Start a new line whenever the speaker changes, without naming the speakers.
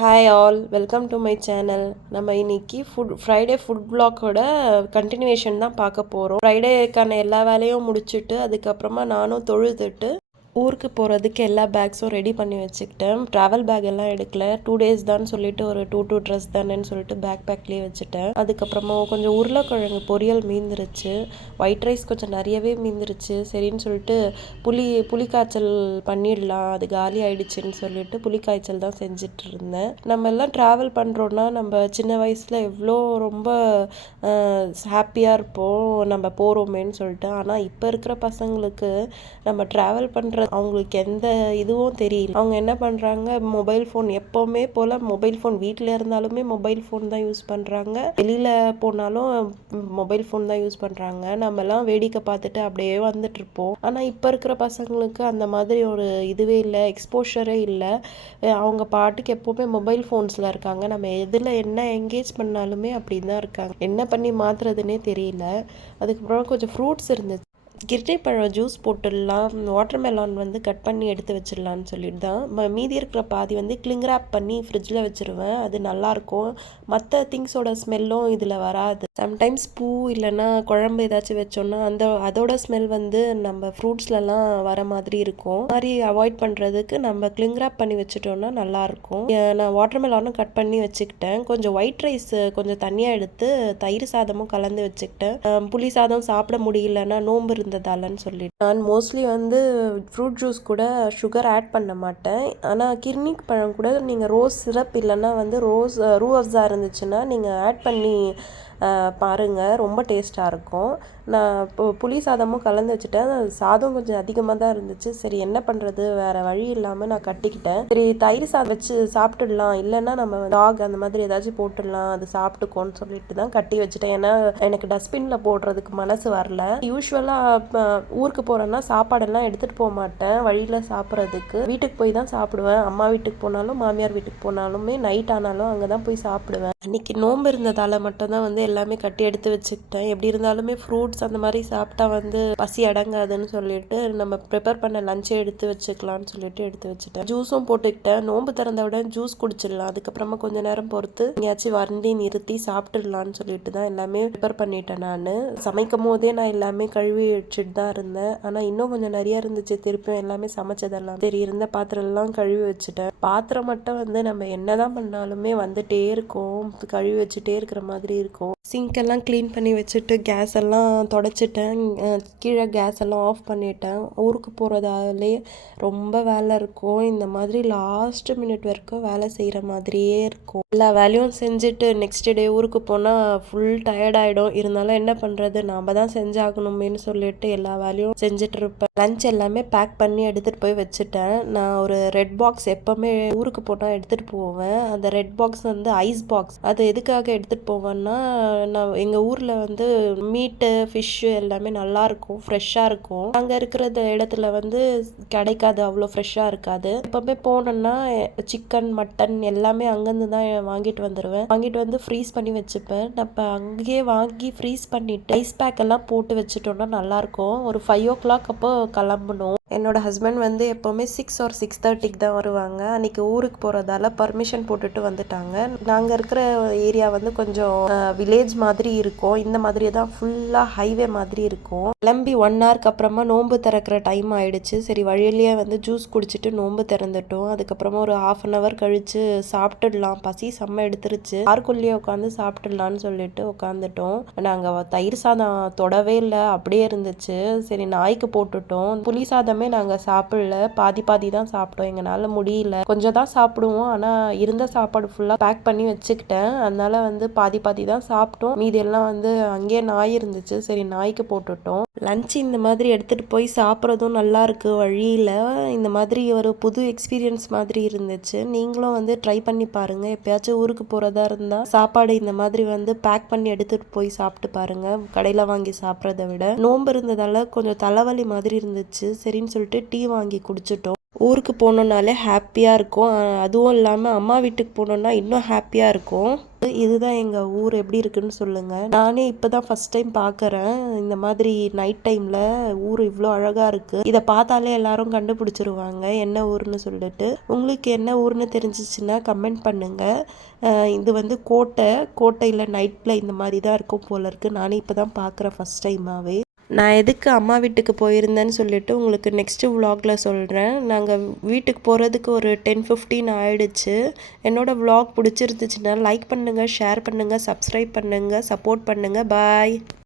Hi all welcome to my channel நம்ம இன்னைக்கு food Friday food பிளாக்கோட கண்டினியூஷன் தான் பார்க்க போகிறோம் ஃப்ரைடேக்கான எல்லா வேலையும் முடிச்சுட்டு அதுக்கப்புறமா நானும் தொழுதுட்டு ஊருக்கு போகிறதுக்கு எல்லா பேக்ஸும் ரெடி பண்ணி வச்சுக்கிட்டேன். ட்ராவல் பேக் எல்லாம் எடுக்கல. டூ டேஸ் தான் சொல்லிட்டு ஒரு டூ டூ ட்ரெஸ் தானேன்னு சொல்லிட்டு பேக் பேக்லேயே வச்சுட்டேன். அதுக்கப்புறமா கொஞ்சம் உருளைக்கிழங்கு பொரியல் மீந்துருச்சு. ஒயிட் ரைஸ் கொஞ்சம் நிறையவே மீந்துருச்சு. சரின்னு சொல்லிட்டு புளி புளி காய்ச்சல் பண்ணிடலாம். அது காலி ஆயிடுச்சுன்னு சொல்லிட்டு புளி காய்ச்சல் தான் செஞ்சுட்டு இருந்தேன். நம்ம எல்லாம் ட்ராவல் பண்ணுறோன்னா நம்ம சின்ன வயசில் எவ்வளோ ரொம்ப ஹாப்பியாக இருப்போம். நம்ம போகிறோமேன்னு சொல்லிட்டு. ஆனால் இப்போ இருக்கிற பசங்களுக்கு நம்ம ட்ராவல் பண்ணுற அவங்களுக்கு எந்த இதுவும் தெரியல. அவங்க என்ன பண்ணுறாங்க மொபைல் ஃபோன் எப்போவுமே போல் மொபைல் ஃபோன் வீட்டில் இருந்தாலுமே மொபைல் ஃபோன் தான் யூஸ் பண்ணுறாங்க வெளியில் போனாலும் மொபைல் ஃபோன் தான் யூஸ் பண்ணுறாங்க நம்மலாம் வேடிக்கை பார்த்துட்டு அப்படியே வந்துட்டு இருப்போம். ஆனால் இப்போ இருக்கிற பசங்களுக்கு அந்த மாதிரி ஒரு இதுவே இல்லை எக்ஸ்போஷரே இல்லை. அவங்க பாட்டுக்கு எப்போவுமே மொபைல் ஃபோன்ஸில் இருக்காங்க. நம்ம எதில் என்ன என்கேஜ் பண்ணாலுமே அப்படி தான் இருக்காங்க. என்ன பண்ணி மாற்றுறதுனே தெரியல. அதுக்கப்புறம் கொஞ்சம் ஃப்ரூட்ஸ் இருந்துச்சு. பழம் ஜூஸ் போட்டுடலாம் வாட்டர் மெலான் வந்து கட் பண்ணி எடுத்து வச்சிடலான்னு சொல்லிட்டு தான் ம- மீதி இருக்கிற பாதி வந்து கிளிங் ரேப் பண்ணி ஃப்ரிட்ஜில் வச்சிருவேன். அது நல்லாயிருக்கும். மற்ற திங்ஸோட ஸ்மெல்லும் இதில் வராது. சம்டைம்ஸ் பூ இல்லைன்னா குழம்பு ஏதாச்சும் வச்சோன்னா அந்த அதோட ஸ்மெல் வந்து நம்ம ஃப்ரூட்ஸ்லலாம் வர மாதிரி இருக்கும். மாதிரி அவாய்ட் பண்ணுறதுக்கு நம்ம கிளிங் ரேப் பண்ணி வச்சுட்டோம்னா நல்லாயிருக்கும். நான் வாட்டர் மெலானும் கட் பண்ணி வச்சுக்கிட்டேன். கொஞ்சம் ஒயிட் ரைஸ் கொஞ்சம் தனியாக எடுத்து தயிர் சாதமும் கலந்து வச்சுக்கிட்டேன். புளி சாதம் சாப்பிட முடியலன்னா நோம்பு இருந்ததாலன்னு சொல்லிட்டு. நான் மோஸ்ட்லி வந்து ஃப்ரூட் ஜூஸ் கூட சுகர் ஆட் பண்ண மாட்டேன். ஆனால் கிர்னிக் பழம் கூட நீங்கள் ரோஸ் சிரப் இல்லைன்னா வந்து ரோஸ் ரூ அஃப்ஸா இருந்துச்சுன்னா நீங்கள் ஆட் பண்ணி பாருங்கள் ரொம்ப டேஸ்ட்டாக இருக்கும். நான் இப்போ புளி சாதமும் கலந்து வச்சுட்டேன். சாதம் கொஞ்சம் அதிகமாக தான் இருந்துச்சு. சரி என்ன பண்ணுறது வேறு வழி இல்லாமல் நான் கட்டிக்கிட்டேன். சரி தயிர் சாதம் வச்சு சாப்பிட்டுடலாம். இல்லைன்னா நம்ம டாக் அந்த மாதிரி ஏதாச்சும் போட்டுடலாம். அது சாப்பிட்டுக்கோன்னு சொல்லிட்டு தான் கட்டி வச்சுட்டேன். ஏன்னா எனக்கு டஸ்ட்பினில் போடுறதுக்கு மனசு வரல. யூஸ்வலாக ஊருக்கு போகிறேன்னா சாப்பாடெல்லாம் எடுத்துகிட்டு போக மாட்டேன். வழியில் சாப்பிட்றதுக்கு. வீட்டுக்கு போய் தான் சாப்பிடுவேன். அம்மா வீட்டுக்கு போனாலும் மாமியார் வீட்டுக்கு போனாலுமே நைட் ஆனாலும் அங்கே தான் போய் சாப்பிடுவேன். அன்னைக்கு நோன்பு இருந்ததால் மட்டும்தான் வந்து எல்லாமே கட்டி எடுத்து வச்சுக்கிட்டேன். எப்படி இருந்தாலுமே ஃப்ரூட்ஸ் அந்த மாதிரி சாப்பிட்டா வந்து பசி அடங்காதுன்னு சொல்லிட்டு நம்ம ப்ரிப்பேர் பண்ண லஞ்சே எடுத்து வச்சுக்கலாம்னு சொல்லிட்டு எடுத்து வச்சுட்டேன். ஜூஸும் போட்டுக்கிட்டேன். நோன்பு திறந்த உடனே ஜூஸ் குடிச்சிடலாம். அதுக்கப்புறமா கொஞ்ச நேரம் பொறுத்து எங்கேயாச்சும் வண்டி நிறுத்தி சாப்பிட்டுடலான்னு சொல்லிட்டு தான் எல்லாமே ப்ரிப்பேர் பண்ணிட்டேன் நான். சமைக்கும் போதே நான் எல்லாமே கழுவி வச்சுட்டு தான் இருந்தேன். ஆனால் இன்னும் கொஞ்சம் நிறைய இருந்துச்சு. திருப்பியும் எல்லாமே சமைச்சதெல்லாம். சரி இருந்த பாத்திரம்லாம் கழுவி வச்சுட்டேன். பாத்திரம் மட்டும் வந்து நம்ம என்னதான் பண்ணாலுமே வந்துட்டே இருக்கும். கழுவி வச்சுட்டே இருக்கிற மாதிரி இருக்கும். சிங்க் எல்லாம் க்ளீன் பண்ணி வச்சுட்டு கேஸ் எல்லாம் தொடச்சிட்டேன் கீழே கேஸ் எல்லாம் ஆஃப் பண்ணிட்டேன். ஊருக்கு போகிறதாலே ரொம்ப வேலை இருக்கும். இந்த மாதிரி லாஸ்ட் மினிட் வரைக்கும் வேலை செய்கிற மாதிரியே இருக்கும். எல்லா வேலையும் செஞ்சுட்டு நெக்ஸ்ட் டே ஊருக்கு போனால் ஃபுல் டயர்டாயிடும் இருந்தாலும் என்ன பண்ணுறது நாம் தான் செஞ்சாகணுமேனு சொல்லிட்டு எல்லா வேலையும் செஞ்சுட்டு இருப்பேன். லஞ்ச் எல்லாமே பேக் பண்ணி எடுத்துகிட்டு போய் வச்சுட்டேன். நான் ஒரு ரெட் பாக்ஸ் எப்போவுமே ஊருக்கு போனால் எடுத்துகிட்டு போவேன். அந்த ரெட் பாக்ஸ் வந்து ஐஸ் பாக்ஸ் அது எதுக்காக எடுத்துகிட்டு போவேன்னா நான் எங்கள் ஊரில் வந்து மீட்டு ஃபிஷ்ஷு எல்லாமே நல்லா இருக்கும் ஃப்ரெஷ்ஷாக இருக்கும். அங்கே இருக்கிற இடத்துல வந்து கிடைக்காது அவ்வளோ ஃப்ரெஷ்ஷாக இருக்காது. எப்போவுமே போனோன்னா சிக்கன் மட்டன் எல்லாமே அங்கேருந்து தான் வாங்கிட்டு வந்துடுவேன் வாங்கிட்டு வந்து ஃப்ரீஸ் பண்ணி வச்சுப்பேன். நம்ம அங்கேயே வாங்கி ஃப்ரீஸ் பண்ணிட்டு ஐஸ் பேக் எல்லாம் போட்டு வச்சுட்டோம்னா நல்லாயிருக்கும் ஒரு ஃபைவ் ஓ கிளாக் அப்போ கிளம்பணும். என்னோட ஹஸ்பண்ட் வந்து எப்போவுமே சிக்ஸ் ஆர் சிக்ஸ் தேர்ட்டிக்கு தான் வருவாங்க. அன்றைக்கி ஊருக்கு போகிறதால பர்மிஷன் போட்டுட்டு வந்துட்டாங்க. நாங்கள் இருக்கிற ஏரியா வந்து கொஞ்சம் வில்லேஜ் மாதிரி இருக்கும். இந்த மாதிரி தான் ஃபுல்லாக ஹைவே மாதிரி இருக்கும். கிளம்பி ஒன் ஹவருக்கு அப்புறமா நோன்பு திறக்கிற டைம் ஆயிடுச்சு. சரி வழியிலேயே வந்து ஜூஸ் குடிச்சிட்டு நோன்பு திறந்துட்டோம். அதுக்கப்புறமா ஒரு ஹாஃப் அன் ஹவர் கழித்து சாப்பிட்டுடலாம். பசி செம்ம எடுத்துருச்சு. காருக்குள்ளேயே உட்காந்து சாப்பிட்டுடலான்னு சொல்லிட்டு உட்காந்துட்டோம். நாங்கள் தயிர் சாதம் தொடவே இல்லை. அப்படியே இருந்துச்சு. சரி நாய்க்கு போட்டுட்டோம். புளி சாதம் நாங்கள் சாப்பிடல. பாதி பாதி தான் சாப்பிட்டோம். எங்களால் முடியல. கொஞ்சம் தான் சாப்பிடுவோம். ஆனால் இருந்த சாப்பாடு ஃபுல்லாக பேக் பண்ணி வச்சுக்கிட்டேன். அதனால் வந்து பாதி பாதி தான் சாப்பிட்டோம். மீதி எல்லாம் வந்து அங்கேயே நாய் இருந்துச்சு. சரி நாய்க்கு போட்டுட்டோம். லன்ச் இந்த மாதிரி எடுத்துகிட்டு போய் சாப்பிட்றதும் நல்லாயிருக்கு வழியில் இந்த மாதிரி ஒரு புது எக்ஸ்பீரியன்ஸ் மாதிரி இருந்துச்சு. நீங்களும் வந்து ட்ரை பண்ணி பாருங்கள் எப்பயாச்சும் ஊருக்கு போகிறதா இருந்தால் சாப்பாடு இந்த மாதிரி வந்து பேக் பண்ணி எடுத்துகிட்டு போய் சாப்பிட்டு பாருங்கள் கடையில் வாங்கி சாப்பிட்றத விட. நோம்பு இருந்ததால் கொஞ்சம் தலைவலி மாதிரி இருந்துச்சு. சரின்னு சொல்லிட்டு டீ வாங்கி குடிச்சிட்டோம். ஊருக்கு போனோம்னாலே ஹாப்பியாக இருக்கும். அதுவும் இல்லாமல் அம்மா வீட்டுக்கு போனோம்னா இன்னும் ஹாப்பியாக இருக்கும். இதுதான் எங்கள் ஊர் எப்படி இருக்குன்னு சொல்லுங்கள் நானே இப்போ தான் ஃபஸ்ட் டைம் பார்க்குறேன் இந்த மாதிரி நைட் டைமில் ஊர் இவ்வளோ அழகாக இருக்குது இதை பார்த்தாலே எல்லாரும் கண்டுபிடிச்சிருவாங்க. என்ன ஊர்னு சொல்லிட்டு. உங்களுக்கு என்ன ஊர்னு தெரிஞ்சிச்சுன்னா கமெண்ட் பண்ணுங்கள் இது வந்து கோட்டை. கோட்டையில் நைட்டில் இந்த மாதிரி தான் இருக்கும் போல இருக்குது நானே இப்போ தான் பார்க்குறேன் ஃபஸ்ட் டைமாகவே நான் எதுக்கு அம்மா வீட்டுக்கு போயிருந்தேன்னு சொல்லிட்டு உங்களுக்கு நெக்ஸ்ட்டு விலாகில் சொல்கிறேன் நாங்கள் வீட்டுக்கு போகிறதுக்கு ஒரு டென் ஃபிஃப்டீன் ஆயிடுச்சு. என்னோடய விலாக் பிடிச்சிருந்துச்சுன்னா லைக் பண்ணுங்கள் ஷேர் பண்ணுங்கள் சப்ஸ்கிரைப் பண்ணுங்கள் சப்போர்ட் பண்ணுங்கள் பாய்